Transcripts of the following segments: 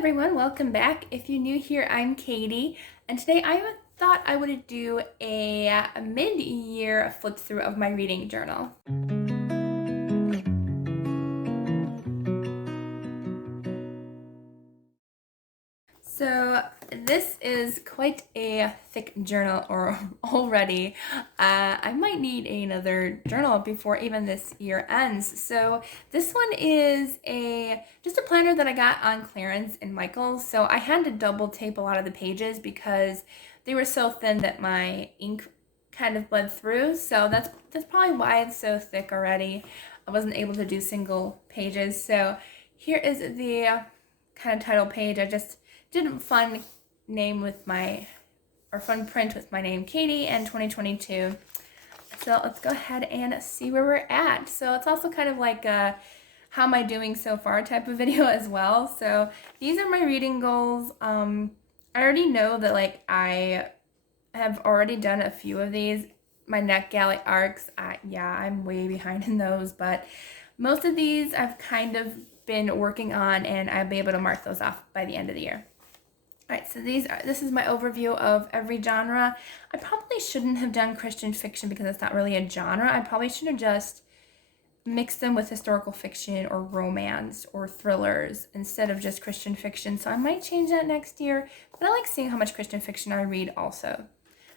everyone, welcome back. If you're new here, I'm Katie, and today I thought I would do a mid-year flip through of my reading journal. So this is quite a thick journal already. I might need another journal before even this year ends. So this one is just a planner that I got on clearance in Michael's. So I had to double tape a lot of the pages because they were so thin that my ink kind of bled through. So that's probably why it's so thick already. I wasn't able to do single pages. So here is the kind of title page. I just did a fun fun print with my name, Katie, and 2022. So let's go ahead and see where we're at. So it's also kind of like a how am I doing so far type of video as well. So these are my reading goals. I already know that I have already done a few of these. My neck galley arcs, I'm way behind in those, but most of these I've kind of been working on, and I'll be able to mark those off by the end of the year. All right, so this is my overview of every genre. I probably shouldn't have done Christian fiction because it's not really a genre. I probably should have just mixed them with historical fiction or romance or thrillers instead of just Christian fiction. So I might change that next year, but I like seeing how much Christian fiction I read also.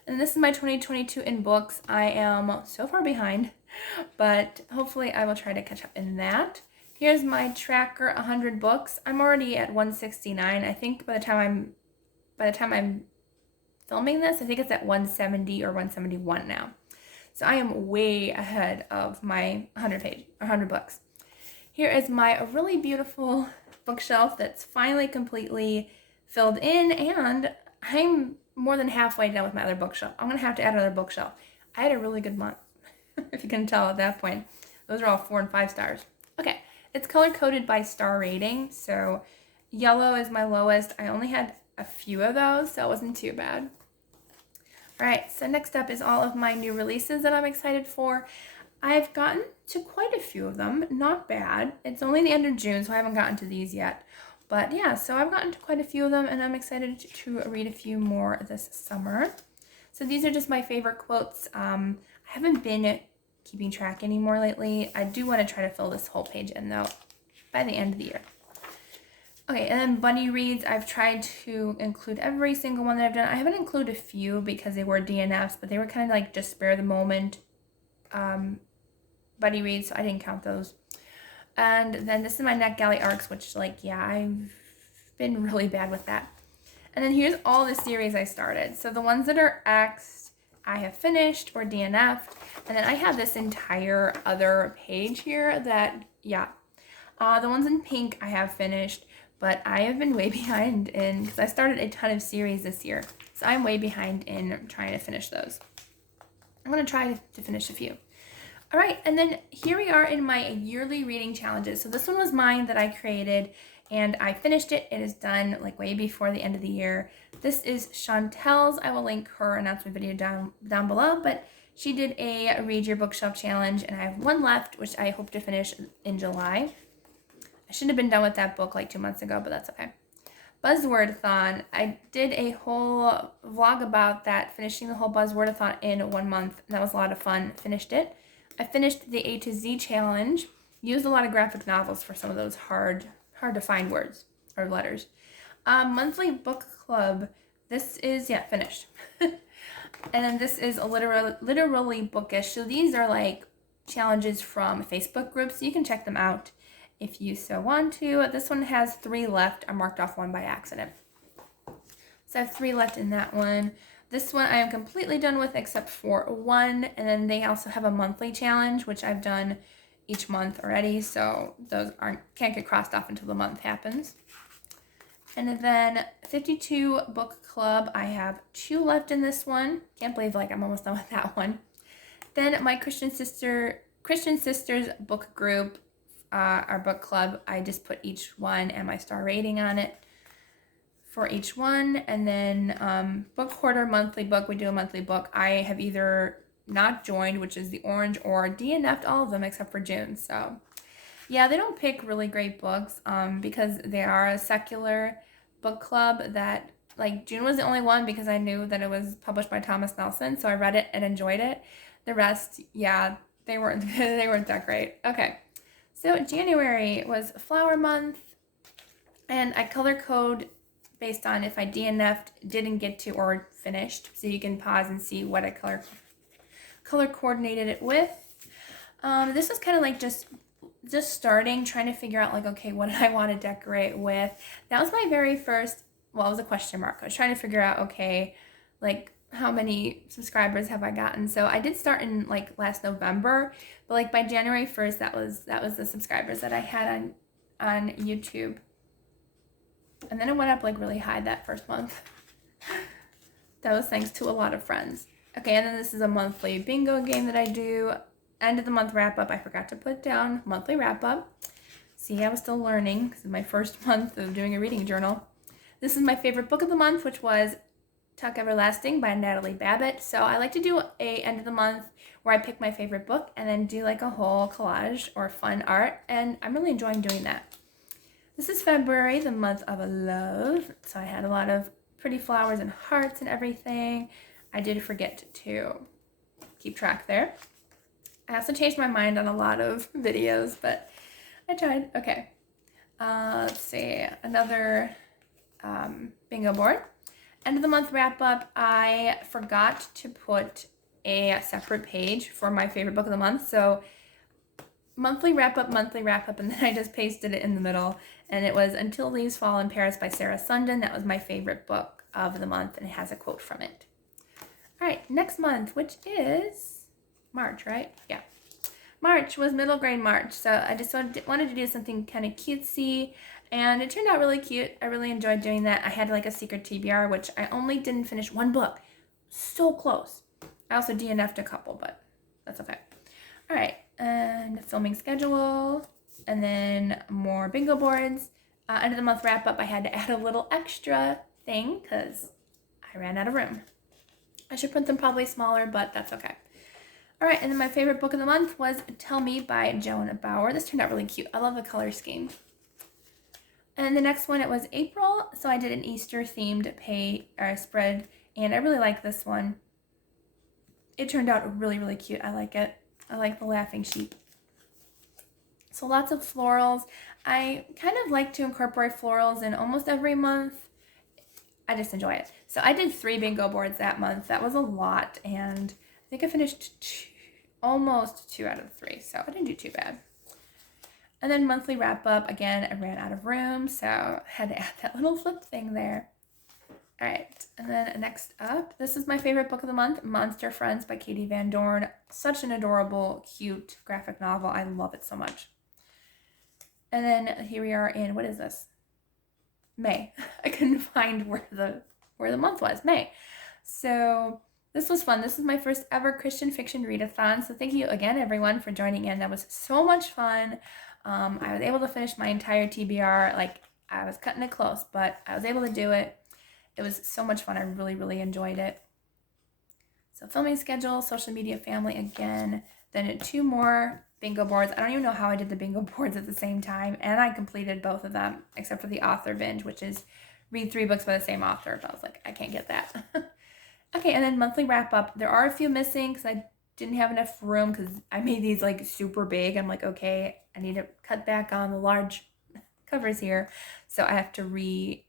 And this is my 2022 in books. I am so far behind, but hopefully I will try to catch up in that. Here's my tracker, 100 books. I'm already at 169. I think by the time I'm filming this, I think it's at 170 or 171 now. So I am way ahead of my 100 books. Here is my really beautiful bookshelf that's finally completely filled in, and I'm more than halfway done with my other bookshelf. I'm gonna have to add another bookshelf. I had a really good month, if you can tell at that point. Those are all 4 and 5 stars. Okay, it's color-coded by star rating, so yellow is my lowest. I only had a few of those, so it wasn't too bad. All right, so next up is all of my new releases that I'm excited for. I've gotten to quite a few of them, not bad. It's only the end of June, so I haven't gotten to these yet. But yeah, so I've gotten to quite a few of them, and I'm excited to read a few more this summer. So these are just my favorite quotes. I haven't been keeping track anymore lately. I do want to try to fill this whole page in, though, by the end of the year. Okay, and then bunny reads, I've tried to include every single one that I've done. I haven't included a few because they were DNFs, but they were kind of like just spare the moment bunny reads, so I didn't count those. And then this is my neck galley arcs, which I've been really bad with that. And then here's all the series I started. So the ones that are X'd, I have finished or DNF'd. And then I have this entire other page here that, the ones in pink I have finished. But I have been way behind because I started a ton of series this year. So I'm way behind in trying to finish those. I'm going to try to finish a few. All right, and then here we are in my yearly reading challenges. So this one was mine that I created, and I finished it. It is done way before the end of the year. This is Chantel's. I will link her announcement video down below, but she did a Read Your Bookshelf challenge, and I have one left, which I hope to finish in July. I should have been done with that book 2 months ago, but that's okay. Buzzword-a-thon. I did a whole vlog about that, finishing the whole Buzzword-a-thon in 1 month. That was a lot of fun. Finished it. I finished the A to Z challenge. Used a lot of graphic novels for some of those hard to find words or letters. Monthly book club. This is, finished. And then this is a literally bookish. So these are challenges from Facebook groups. So you can check them out if you so want to. This one has 3 left. I marked off 1 by accident. So I have 3 left in that one. This one I am completely done with except for 1. And then they also have a monthly challenge, which I've done each month already. So those can't get crossed off until the month happens. And then 52 book club. I have 2 left in this one. Can't believe I'm almost done with that one. Then my Christian Sisters book group. Our book club, I just put each one and my star rating on it for each one. And then book quarter, monthly book, we do a monthly book. I have either not joined, which is the orange, or DNF'd all of them except for June. So Yeah, they don't pick really great books because they are a secular book club that, like, June was the only one because I knew that it was published by Thomas Nelson, so I read it and enjoyed it. The rest, yeah, they weren't they weren't that great. Okay. So January was Flower Month, and I color code based on if I DNF'd, didn't get to, or finished. So you can pause and see what I color coordinated it with. This was kind of like just starting, trying to figure out like, okay, what did I want to decorate with? That was my very first, well, it was a question mark. I was trying to figure out, okay, like how many subscribers have I gotten? So I did start in like last November, but like by January 1st, that was the subscribers that I had on YouTube. And then it went up like really high that first month. That was thanks to a lot of friends. Okay, and then this is a monthly bingo game that I do. End of the month wrap up. I forgot to put down monthly wrap up. See, I was still learning. This is my first month of doing a reading journal. This is my favorite book of the month, which was Tuck Everlasting by Natalie Babbitt. So I like to do a end of the month where I pick my favorite book and then do like a whole collage or fun art, and I'm really enjoying doing that. This is February, the month of love. So I had a lot of pretty flowers and hearts and everything. I did forget to keep track there. I also changed my mind on a lot of videos, but I tried. Okay. Let's see. Another bingo board. End of the month wrap up. I forgot to put a separate page for my favorite book of the month. So monthly wrap up, and then I just pasted it in the middle. And it was Until Leaves Fall in Paris by Sarah Sundin. That was my favorite book of the month, and it has a quote from it. All right, next month, which is March, right? Yeah. March was middle grade March, so I just wanted to do something kind of cutesy, and it turned out really cute. I really enjoyed doing that. I had like a secret TBR, which I only didn't finish one book. So close. I also DNF'd a couple, but that's okay. All right, and filming schedule, and then more bingo boards. End of the month wrap up, I had to add a little extra thing because I ran out of room. I should print them probably smaller, but that's okay. All right, and then my favorite book of the month was Tell Me by Joan Bauer. This turned out really cute. I love the color scheme. And the next one, it was April, so I did an Easter-themed spread, and I really like this one. It turned out really, really cute. I like it. I like the laughing sheep. So lots of florals. I kind of like to incorporate florals in almost every month. I just enjoy it. So I did 3 bingo boards that month. That was a lot, and I think I finished almost 2 out of 3, so I didn't do too bad. And then monthly wrap up, again, I ran out of room, so I had to add that little flip thing there. All right, and then next up, this is my favorite book of the month, Monster Friends by Katie Van Dorn. Such an adorable, cute graphic novel. I love it so much. And then here we are in, what is this? May. I couldn't find where the month was, May. So this was fun. This is my first ever Christian fiction readathon. So thank you again, everyone, for joining in. That was so much fun. I was able to finish my entire TBR. Like, I was cutting it close, but I was able to do it. It was so much fun. I really, really enjoyed it. So filming schedule, social media family again. Then 2 more bingo boards. I don't even know how I did the bingo boards at the same time. And I completed both of them, except for the author binge, which is read 3 books by the same author. But I was like, I can't get that. Okay, and then monthly wrap up. There are a few missing because I didn't have enough room because I made these like super big. I'm like, okay, I need to cut back on the large covers here. So I have to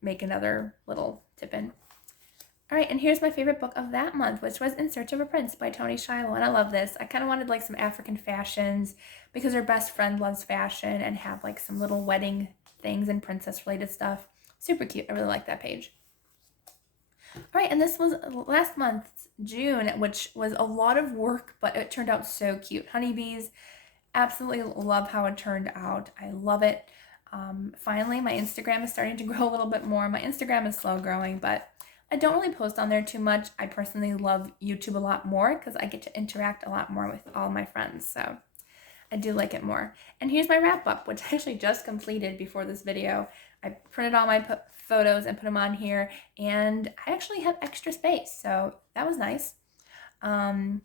make another little tip in. All right, and here's my favorite book of that month, which was In Search of a Prince by Toni Shiloh, and I love this. I kind of wanted like some African fashions because her best friend loves fashion, and have like some little wedding things and princess related stuff. Super cute. I really like that page. All right, and this was last month, June, which was a lot of work, but it turned out so cute. Honeybees, absolutely love how it turned out. I love it. Finally, my Instagram is starting to grow a little bit more. My Instagram is slow growing, but I don't really post on there too much. I personally love YouTube a lot more because I get to interact a lot more with all my friends, so I do like it more. And here's my wrap up, which I actually just completed before this video. I printed all my photos and put them on here, and I actually have extra space, so that was nice. But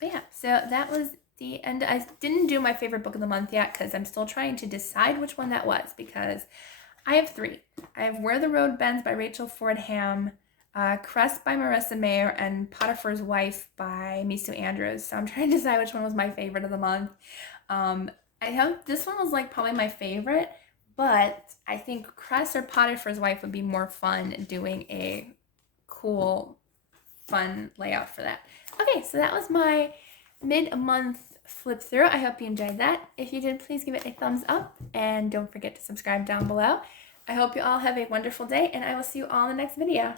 yeah, so that was And I didn't do my favorite book of the month yet because I'm still trying to decide which one that was, because I have three. I have Where the Road Bends by Rachel Fordham, Crest by Marissa Mayer, and Potiphar's Wife by Misu Andrews. So I'm trying to decide which one was my favorite of the month. I hope this one was like probably my favorite, but I think Crest or Potiphar's Wife would be more fun doing a cool, fun layout for that. Okay, so that was my mid-month flip through. I hope you enjoyed that. If you did, please give it a thumbs up and don't forget to subscribe down below. I hope you all have a wonderful day, and I will see you all in the next video.